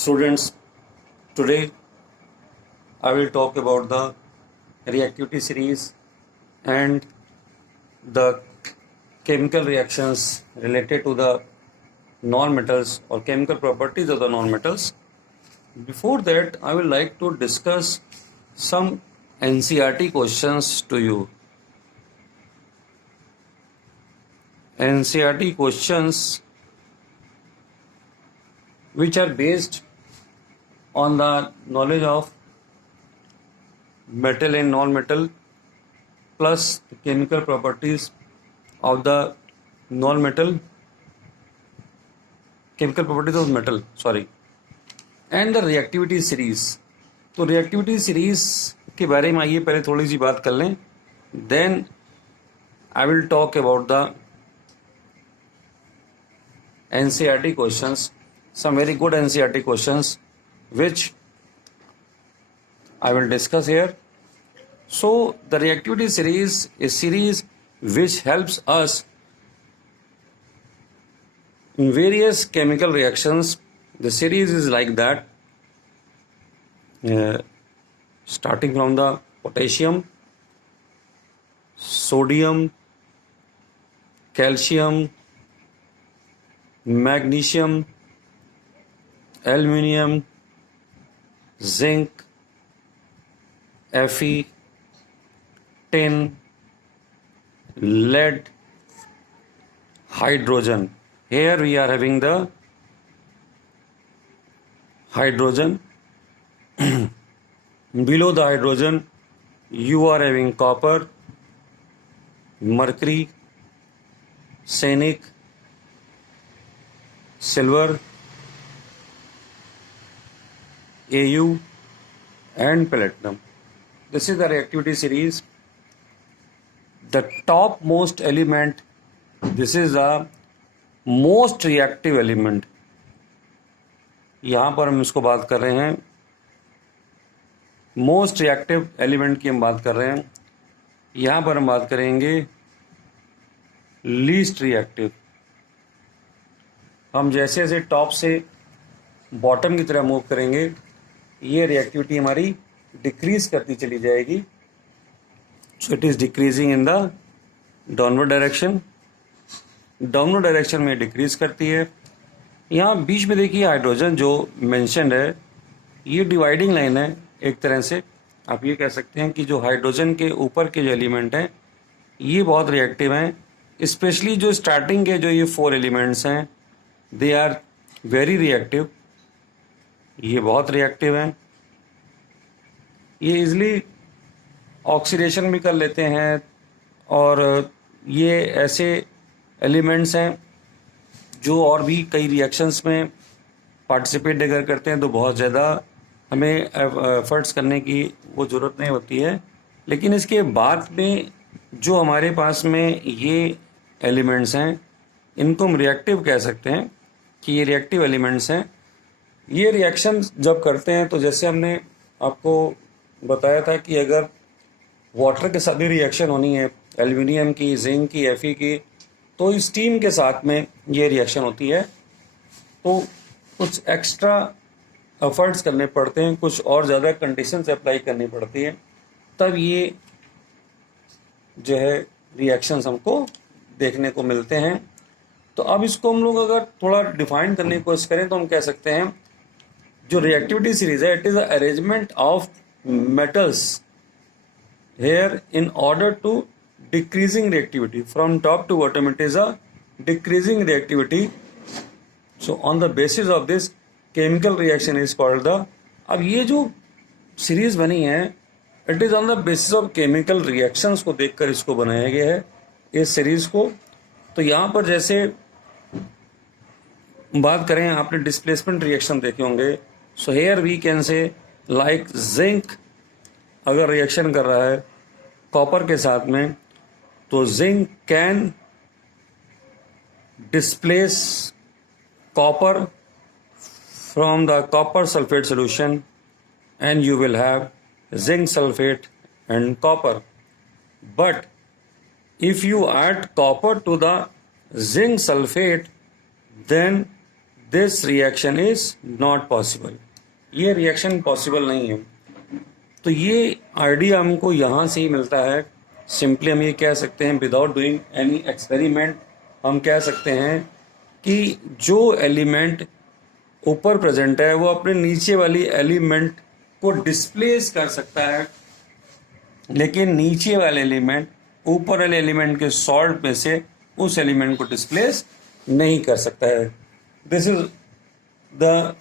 Students, today I will talk about the reactivity series and the chemical reactions related to the non-metals or chemical properties of the non-metals. Before that, I would like to discuss some NCERT questions to you. NCERT questions which are based on the knowledge of metal and non-metal plus the chemical properties of the non-metal, chemical properties of metal, and the reactivity series. तो reactivity series के बारे में आइए पहले थोड़ी सी बात कर लें. Then I will talk about the NCERT questions, some very good NCERT questions which I will discuss here. So the reactivity series is a series which helps us in various chemical reactions. The series is like that, starting from the potassium, sodium, calcium, magnesium, aluminium, zinc, Fe, tin, lead, hydrogen. Here we are having the hydrogen. Below the hydrogen you are having copper, mercury, arsenic, silver, Au and platinum. This is the reactivity series. The topmost element, this is the most reactive element. यहाँ पर हम इसको बात कर रहे हैं, most reactive element की हम बात कर रहे हैं. यहाँ पर हम बात करेंगे लीस्ट रिएक्टिव. हम जैसे जैसे टॉप से बॉटम की तरह मूव करेंगे ये रिएक्टिविटी हमारी डिक्रीज करती चली जाएगी. So it is decreasing in the downward direction. Downward direction में डिक्रीज करती है. यहाँ बीच में देखिए हाइड्रोजन जो मेंशन्ड है, ये डिवाइडिंग लाइन है. एक तरह से आप ये कह सकते हैं कि जो हाइड्रोजन के ऊपर के जो एलिमेंट हैं ये बहुत रिएक्टिव हैं. स्पेशली जो स्टार्टिंग के जो ये 4 एलिमेंट्स हैं दे आर वेरी रिएक्टिव. ये बहुत रिएक्टिव हैं. ये इजली ऑक्सीडेशन भी कर लेते हैं और ये ऐसे एलिमेंट्स हैं जो और भी कई रिएक्शंस में पार्टिसिपेट अगर करते हैं तो बहुत ज़्यादा हमें एफर्ट्स करने की वो ज़रूरत नहीं होती है. लेकिन इसके बाद में जो हमारे पास में ये एलिमेंट्स हैं इनको हम रिएक्टिव कह सकते हैं कि ये रिएक्टिव एलिमेंट्स हैं. ये रिएक्शन जब करते हैं तो जैसे हमने आपको बताया था कि अगर वाटर के साथ भी रिएक्शन होनी है, एल्यूमिनियम की, जिंक की, Fe की, तो स्टीम के साथ में ये रिएक्शन होती है. तो कुछ एक्स्ट्रा एफर्ट्स करने पड़ते हैं, कुछ और ज़्यादा कंडीशंस अप्लाई करनी पड़ती है, तब ये जो है रिएक्शंस हमको देखने को मिलते हैं. तो अब इसको हम लोग अगर थोड़ा डिफाइन करने की कोशिश करें तो हम कह सकते हैं जो रिएक्टिविटी सीरीज है it is a arrangement of metals here in order to decreasing reactivity. From top to bottom it is a decreasing reactivity. So on the basis of this chemical reaction is called the. अब ये जो series बनी है it is on the basis of chemical reactions को देखकर इसको बनाया गया है इस सीरीज को. तो यहाँ पर जैसे बात करें आपने डिस्प्लेसमेंट रिएक्शन देखे होंगे. So here we can say like zinc अगर रिएक्शन कर रहा है कॉपर के साथ में तो zinc can displace copper from the copper sulphate solution and you will have zinc sulfate and copper. But if you add copper to the zinc sulfate, then this reaction is not possible, ये reaction possible नहीं है। तो ये idea हमको यहाँ से ही मिलता है। सिंपली हम ये कह सकते हैं, विदाउट डूइंग एनी एक्सपेरिमेंट, हम कह सकते हैं कि जो एलिमेंट ऊपर प्रेजेंट है वो अपने नीचे वाली एलिमेंट को डिस्प्लेस कर सकता है, लेकिन नीचे वाले एलिमेंट ऊपर वाले एलिमेंट के सॉल्ट में से उस एलिमेंट को डिस्प्लेस नहीं कर सकता है। This is the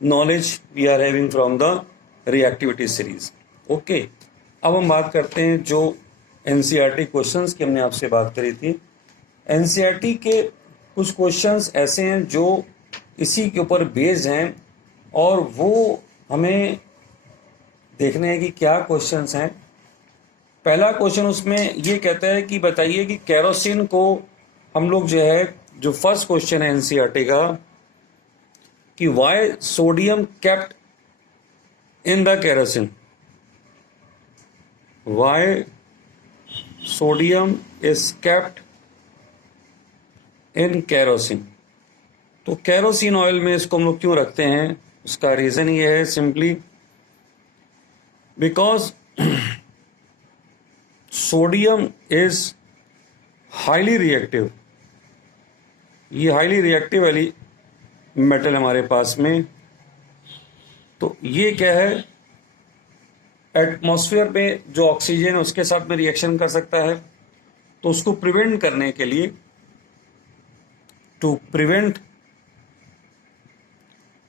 knowledge we are having from the reactivity series. Okay, अब हम बात करते हैं जो एनसीईआरटी क्वेश्चंस की हमने आपसे बात करी थी। एनसीईआरटी के कुछ क्वेश्चंस ऐसे हैं जो इसी के ऊपर बेस्ड हैं और वो हमें देखने हैं कि क्या क्वेश्चंस हैं। पहला क्वेश्चन उसमें ये कहता है कि बताइए कि केरोसिन को हम लोग जो है, जो फर्स्ट क्वेश्चन है एनसीईआरटी का, कि why sodium kept in the kerosene, why sodium is kept in kerosene. तो केरोसिन ऑयल में इसको हम लोग क्यों रखते हैं, उसका रीज़न ये है simply because sodium is highly reactive. ये हाईली रिएक्टिव वाली मेटल हमारे पास में, तो ये क्या है, एटमॉस्फेयर में जो ऑक्सीजन है उसके साथ में रिएक्शन कर सकता है। तो उसको प्रिवेंट करने के लिए, to prevent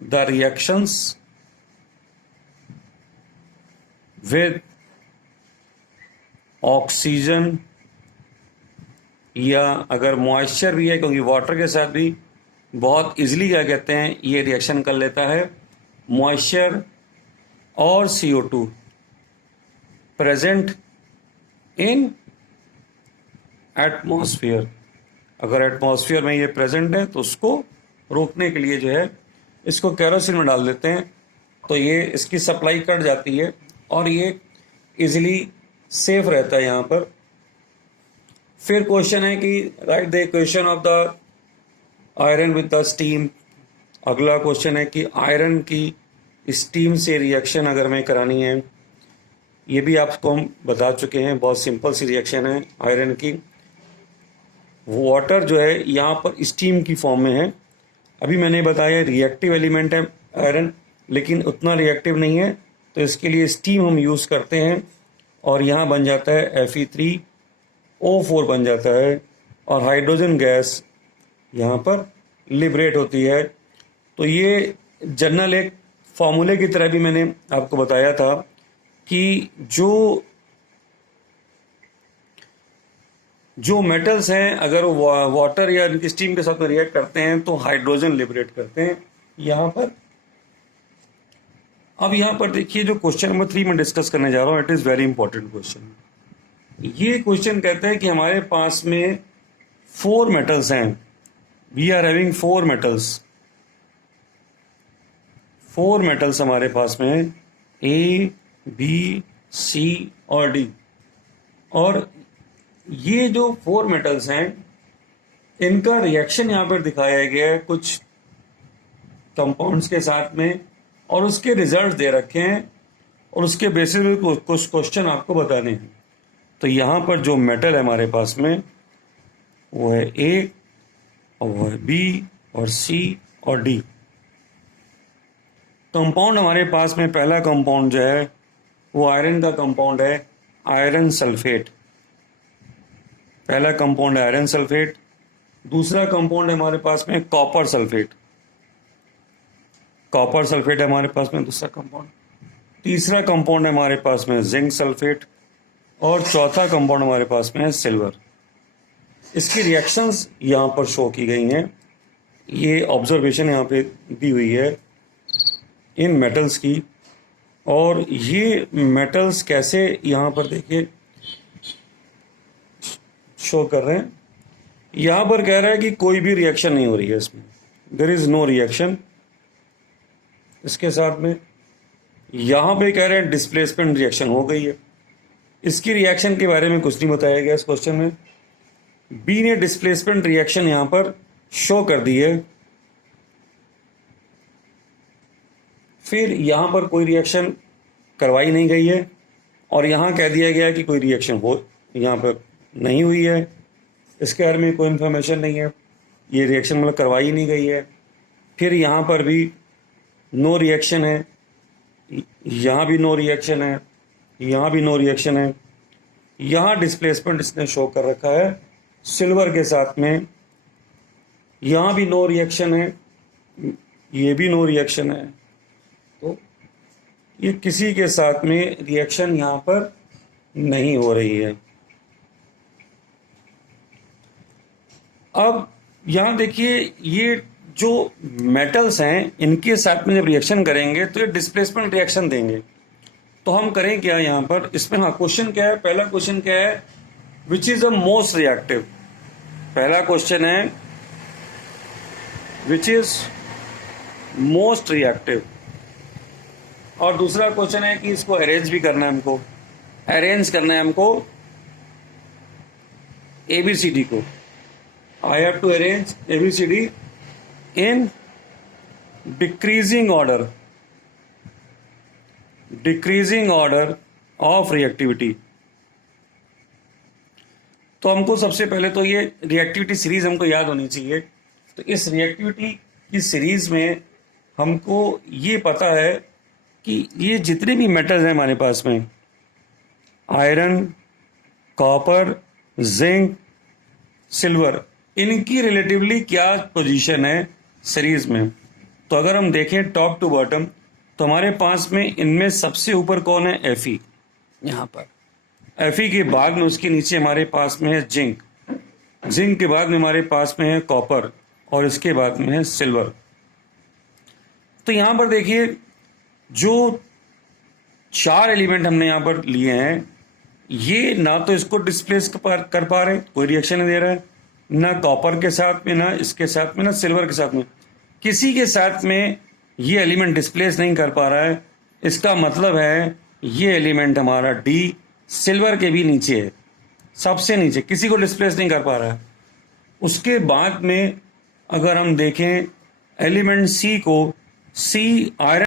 the reactions with oxygen, या अगर मॉइस्चर भी है, क्योंकि वाटर के साथ भी बहुत इजीली क्या कहते हैं ये रिएक्शन कर लेता है, मॉइस्चर और CO2 प्रेजेंट इन एटमॉस्फेयर। अगर एटमॉस्फेयर में ये प्रेजेंट है तो उसको रोकने के लिए जो है इसको केरोसिन में डाल देते हैं, तो ये इसकी सप्लाई कट जाती है और ये इजीली सेफ रहता है यहाँ पर। फिर क्वेश्चन है कि right the equation of the iron with the steam. अगला क्वेश्चन है कि आयरन की स्टीम से रिएक्शन अगर हमें करानी है, ये भी आपको हम बता चुके हैं, बहुत सिंपल सी रिएक्शन है आयरन की। वाटर जो है यहाँ पर स्टीम की फॉर्म में है। अभी मैंने बताया रिएक्टिव एलिमेंट है आयरन, लेकिन उतना रिएक्टिव नहीं है, तो इसके लिए स्टीम हम यूज़ करते हैं और यहाँ बन जाता है Fe3O4 बन जाता है और हाइड्रोजन गैस यहाँ पर लिबरेट होती है। तो ये जनरल एक फॉर्मूले की तरह भी मैंने आपको बताया था कि जो मेटल्स हैं अगर वाटर या इनकी स्टीम के साथ में रिएक्ट करते हैं तो हाइड्रोजन लिबरेट करते हैं यहाँ पर। अब यहाँ पर देखिए जो क्वेश्चन नंबर 3 में डिस्कस करने जा रहा हूँ, it is very important question. ये क्वेश्चन कहता है कि हमारे पास में 4 मेटल्स हैं, we are having 4 metals. 4 metals हमारे पास में है, A, B, C और D। और ये जो 4 मेटल्स हैं इनका रिएक्शन यहाँ पर दिखाया गया है कुछ कंपाउंड्स के साथ में, और उसके रिजल्ट दे रखे हैं और उसके बेसिस पे कुछ क्वेश्चन आपको बताने हैं। तो यहाँ पर जो मेटल है हमारे पास में वो है A और वो है B और C और D। कंपाउंड हमारे पास में पहला कंपाउंड जो है वो आयरन का कंपाउंड है, आयरन सल्फेट। पहला कंपाउंड है आयरन सल्फेट। दूसरा कंपाउंड है हमारे पास में कॉपर सल्फेट, कॉपर सल्फेट है हमारे पास में दूसरा कंपाउंड। तीसरा कंपाउंड है हमारे पास में जिंक सल्फेट और चौथा कंपाउंड हमारे पास में है सिल्वर। इसकी रिएक्शंस यहाँ पर शो की गई हैं, ये ऑब्जर्वेशन यहाँ पे दी हुई है इन मेटल्स की। और ये मेटल्स कैसे यहाँ पर देखिए शो कर रहे हैं। यहाँ पर कह रहा है कि कोई भी रिएक्शन नहीं हो रही है इसमें, देयर इज नो रिएक्शन इसके साथ में। यहाँ पे कह रहे हैं डिस्प्लेसमेंट रिएक्शन हो गई है। इसकी रिएक्शन के बारे में कुछ नहीं बताया गया इस क्वेश्चन में। बी ने डिस्प्लेसमेंट रिएक्शन यहाँ पर शो कर दी है फिर यहाँ पर कोई रिएक्शन करवाई नहीं गई है और यहाँ कह दिया गया कि कोई रिएक्शन हो यहाँ पर नहीं हुई है, इसके बारे में कोई इन्फॉर्मेशन नहीं है, ये रिएक्शन मतलब करवाई नहीं गई है। फिर यहाँ पर भी नो रिएक्शन है, यहाँ भी नो रिएक्शन है, यहाँ भी नो रिएक्शन है। यहाँ डिस्प्लेसमेंट इसने शो कर रखा है सिल्वर के साथ में, यहाँ भी नो रिएक्शन है, ये भी नो रिएक्शन है। तो ये किसी के साथ में रिएक्शन यहाँ पर नहीं हो रही है। अब यहाँ देखिए, ये जो मेटल्स हैं इनके साथ में जब रिएक्शन करेंगे तो ये डिस्प्लेसमेंट रिएक्शन देंगे। तो हम करें क्या यहाँ पर, इसमें हाँ क्वेश्चन क्या है, पहला क्वेश्चन क्या है, which is the most reactive. पहला क्वेश्चन है विच इज मोस्ट रिएक्टिव, और दूसरा क्वेश्चन है कि इसको अरेंज भी करना है हमको, अरेंज करना है हमको ABCD को। I have to arrange ABCD in decreasing order of reactivity। तो हमको सबसे पहले तो ये रिएक्टिविटी सीरीज हमको याद होनी चाहिए। तो इस रिएक्टिविटी की सीरीज में हमको ये पता है कि ये जितने भी मेटल्स हैं हमारे पास में, आयरन, कॉपर, जिंक, सिल्वर, इनकी रिलेटिवली क्या पोजीशन है सीरीज में। तो अगर हम देखें टॉप टू बॉटम, तो हमारे पास में इनमें सबसे ऊपर कौन है, Fe। यहाँ पर Fe के बाद में उसके नीचे हमारे पास में है जिंक, जिंक के बाद में हमारे पास में है कॉपर, और इसके बाद में है सिल्वर। तो यहाँ पर देखिए, जो 4 एलिमेंट हमने यहाँ पर लिए हैं, ये ना तो इसको डिस्प्लेस कर पा रहे, कोई रिएक्शन नहीं दे रहा है, ना कॉपर के साथ में, ना इसके साथ में, ना सिल्वर के साथ में, किसी के साथ में ये एलिमेंट डिस्प्लेस नहीं कर पा रहा है। इसका मतलब है ये एलिमेंट हमारा D सिल्वर के भी नीचे है, सबसे नीचे, किसी को डिस्प्लेस नहीं कर पा रहा है। उसके बाद में अगर हम देखें एलिमेंट C को, C आयरन